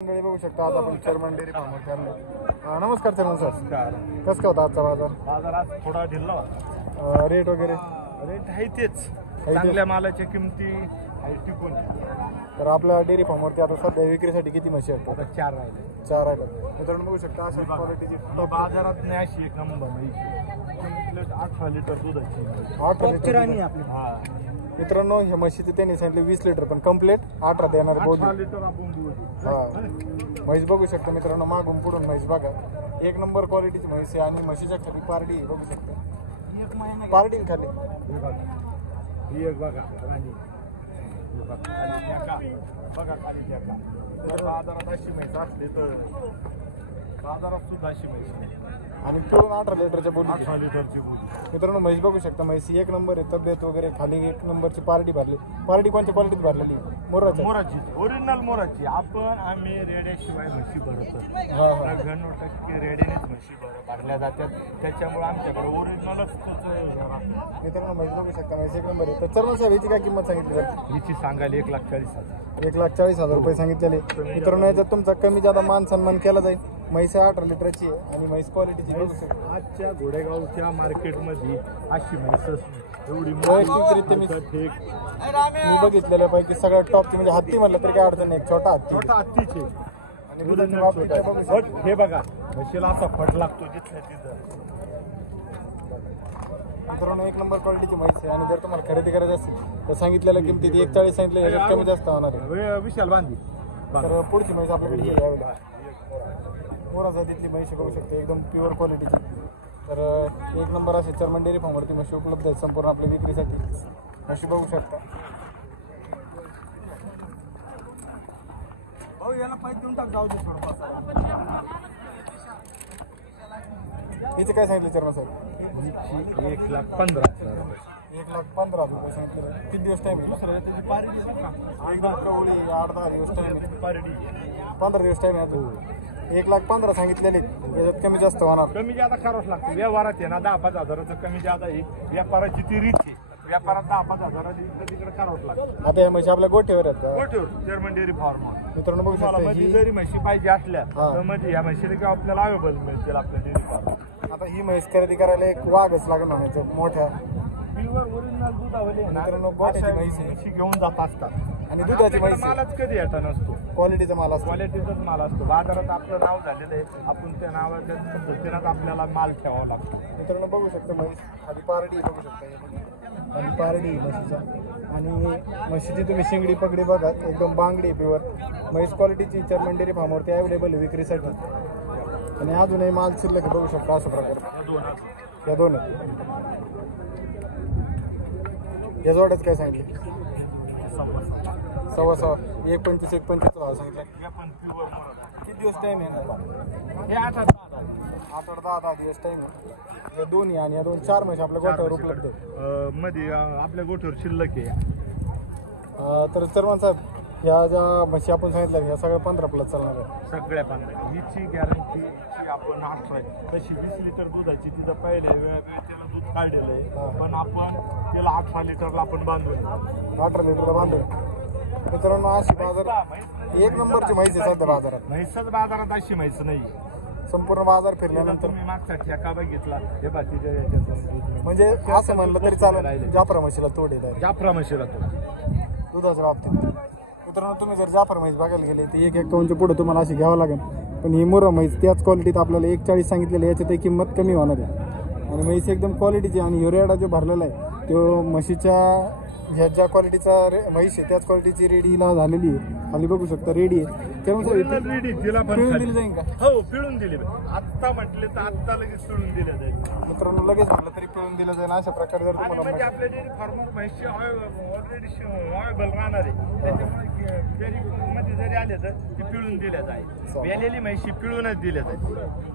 मंडळी बघू शकता आज आपण चेअरमन डेअरी फार्मवरती आलो. नमस्कार चेअरमन सर. कसं काय होता आजचा बाजार? आज थोडा ढिल्ला होता. रेट वगैरे रेट आहे तेच, चांगल्या मालाच्या किमती आहे टिकून. तर आपल्या डेअरी फार्मवरती आता सध्या विक्रीसाठी किती म्हशी आहेत? आता 4 राहिले. 4 आहेत. मित्रांनो बघू शकता अशा क्वालिटीची बाजारात नाही अशी एक नंबर म्हैस 18 लिटर दुधाची 8 लिटर आपली. हा, मित्रांनो ह्या म्हशीचे त्यांनी सांगितले 20 लिटर पण कम्प्लीट 18 देणार बहुत. 18 लिटर आपण दूध. हा म्हैस बघू शकता मित्रांनो, मागून पुढून म्हैस बघा, एक नंबर क्वालिटीची म्हैस आहे. आणि म्हशीच्या खाली पारडी आहे, बघू शकता पारडी खाली. ही एक बघा राणी. बघा खाली बाजारात अशी म्हैस असली तर बाजारात सुद्धा अशी म्हैस आणि पिळून 18 लिटरच्या बोली. 18 लिटरची बोली. मित्रांनो म्हैस बघू शकता, म्हैस एक नंबर आहे. तब्येत वगैरे खाली एक नंबरची पारडी भरली. पारडी कोणत्या क्वालिटीत भरलेली? मोराची. ओरिजिनल मोराची. आम्ही रेड्याशिवाय म्हशी भरतो. 99% रेड्यानेच म्हशी भरल्या जातात, त्याच्यामुळे आमच्याकडे ओरिजिनलच. मित्रांनो म्हैस बघू शकता, म्हैस एक नंबर आहे. तर चर्मन साहेब हिची काय किंमत सांगितली जाते? हिची सांगायला 1,40,000. 1,40,000 रुपये सांगितलेले. मित्रांनो याच्यात तुमचा कमी जादा मान सन्मान केला जाईल. म्हैस 18 लिटरची आहे आणि म्हैस क्वालिटीची. आजच्या घोडेगावच्या मार्केटमध्ये अशी म्हैस एवढी वैयक्तिकरित्या मी बघितलेल्यापैकी सगळ्यात टॉपची म्हणजे हत्ती म्हणलं तरी काय अडचण नाही. छोटा हत्तीचे आणि दुधाच्या बाबतीत बघू शकता. हे बघा म्हशीला असा फट लागतो जिथल्या तिथं. मित्रांनो एक नंबर क्वालिटीची म्हैस आहे. आणि जर तुम्हाला खरेदी करायची असेल तर सांगितलेल्या किमतीत 1,40 सांगितले, याच्यात कमी जास्त होणार आहे. विशाल बांधी. तर पुढची म्हैस आपल्याकडे ही यावेळेला मोरा जातीतली म्हैस बघू शकते, एकदम प्युअर क्वालिटीची. तर एक नंबर असे चर्मन डेअरी फार्मवरती म्हशी उपलब्ध आहेत संपूर्ण आपल्या विक्रीसाठी. म्हशी बघू शकता. हिचे काय सांगितलं चर्मन साहेब? 1,15,000. 1,15,000 रुपये सांगितलं. किती दिवस टाइम आहे? एकदम कवळी 8-10 दिवस टाइम आहे. 15 दिवस टाइम आहे. 1,15,000 सांगितलेले, याच्यात कमी जास्त होणार. कमी जादा करावंच लागतं व्यवहारात आहे ना. 10-5 हजाराचं कमी जादा ही व्यापाराची ती रीत आहे. व्यापारात 10-5 हजाराची इकडे तिकडे करावंच लागतं. आता या म्हशी आपल्या गोठ्यावर आहेत का? गोठ्यावर चेअरमन डेअरी फार्म. मित्रांनो बघू शकता, मध्ये जरी म्हशी पाहिजे असल्या तर मध्ये या म्हशीला किंवा आपल्याला अवेलेबल मिळतील आपल्या डेअरी फार्म. आता ही म्हैस खरेदी करायला एक वाघच लागणार म्हणायचं मोठ्या. ओरिजिनल दुधावली मित्रांनो गोठ्याची म्हैस आहे म्हशी घेऊन जात असतात. आणि दुधाची म्हैस मालच कधी येता नसतो. क्वालिटीचा माल असतो. क्वालिटीचाच माल असतो. बाजारात आपलं नाव झालेलं आहे, आपण त्या नावाच्या पद्धतीनंच आपल्याला माल ठेवावा लागतो. मित्रांनो बघू शकता म्हैस खाली पारडी बघू शकता, खाली पारडी म्हशीच्या. आणि म्हशीची तुम्ही शिंगडी पगडी बघा, एकदम बांगडी प्युअर म्हैस क्वालिटीची चर्मन डेअरी फार्मवरती अवेलेबल आहे विक्रीसाठी. आणि अजूनही माल शिल्लक बघू शकता अशा प्रकारे. या दोन या जोड्याच काय सांगितले? 1,25,000. 1,25,000 भाव सांगितलं. किती दिवस टाइम आहे? हे 8-10 दिवस टाइम आहे. या दोन्ही आणि या 4 म्हशी आपल्या गोठ्यावर उपलब्ध आहे. मध्ये आपल्या गोठ्यावर शिल्लक आहे. तर चर्मन साहेब ह्या ज्या म्हशी आपण सांगितल्या ह्या सगळ्या 15+ चालणार आहे. सगळ्या 15. हिची गॅरंटी आपण 18 आहे. तशी 20 लिटर दुधाची तिथं पहिल्या वेळेला त्याला दूध काढलेलं आहे, पण आपण त्याला 18 लिटरला आपण बांधून 18 लिटरला बांधून. मित्रांनो अशी बाजार एक नंबरची म्हैस आहे सध्या बाजारात. म्हैसच बाजारात अशी म्हैस नाही. संपूर्ण बाजार फिरल्यानंतर मी मागचा ठेका बघितला, हे बाकीच्या याच्यात म्हणजे असं म्हणलं तरी चालेल जाफरा म्हशीला तोडेल आहे. जाफरा म्हशीला तो दुधाच्या बाबतीत. मित्रांनो तुम्ही जर जाफर म्हैस बघायला गेले तर 1,51 पुढे तुम्हाला अशी घ्यावं लागेल. पण ही मुर्रा म्हैस त्याच क्वालिटीत आपल्याला 1,40 सांगितलेलं, याच्यात किंमत कमी होणार आहे. आणि म्हैस एकदम क्वालिटीची. आणि युरियाडा जो भरलेला आहे तो म्हशीच्या ह्या ज्या क्वालिटीचा म्हैस आहे त्याच क्वालिटीची रेडीला झालेली आहे. खाली बघू शकता रेडी आहे. रेडी तिला पिळून दिली जाईल का? हो पिळून दिली. आत्ता म्हटले तर आत्ता लगेच पिळून दिलं जाईल. मित्रांनो लगेच म्हटलं तरी पिळून दिलं जाईल. अशा प्रकारे जर तुम्हाला म्हणजे आपल्या डेअरी फार्मर म्हशी ऑलरेडी अवेलेबल राहणार आहे, त्याच्यामुळे डेअरी मध्ये जरी आले तर ती पिळून दिल्या जाईल. वेलेली म्हशी पिळूनच दिल्या जाईल.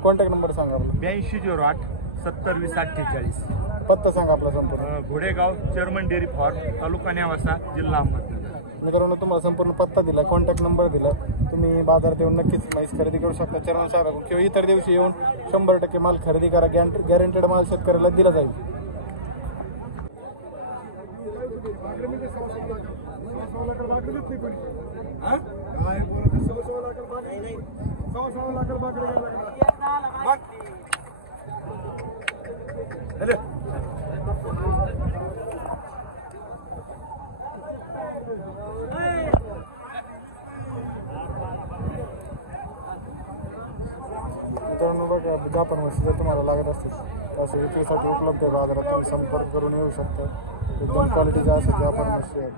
कॉन्टॅक्ट नंबर सांगा आपला. 8208 70 20 48. पत्ता सांगा आपला संपूर्ण. घोडेगाव चेअरमन डेअरी फार्म, तालुका नेवासा, जिल्हा अहमदनगर. मित्रांनो तुम्हाला संपूर्ण पत्ता दिला, कॉन्टॅक्ट नंबर दिला. तुम्ही बाजारात येऊन नक्कीच म्हैस खरेदी करू शकता. चर्मन शहरातून किंवा इतर दिवशी येऊन 100% माल खरेदी करा. गॅरंटेड माल शेतकऱ्याला दिला जाईल. मित्रांनो बघा, जाफर म्हशी जर तुम्हाला लागत असतील तर विक्रीसाठी उपलब्ध आहे बाजारात. तुम्ही संपर्क करून येऊ शकता. एकदम क्वालिटीच्या असेल जाफर म्हशी आहेत.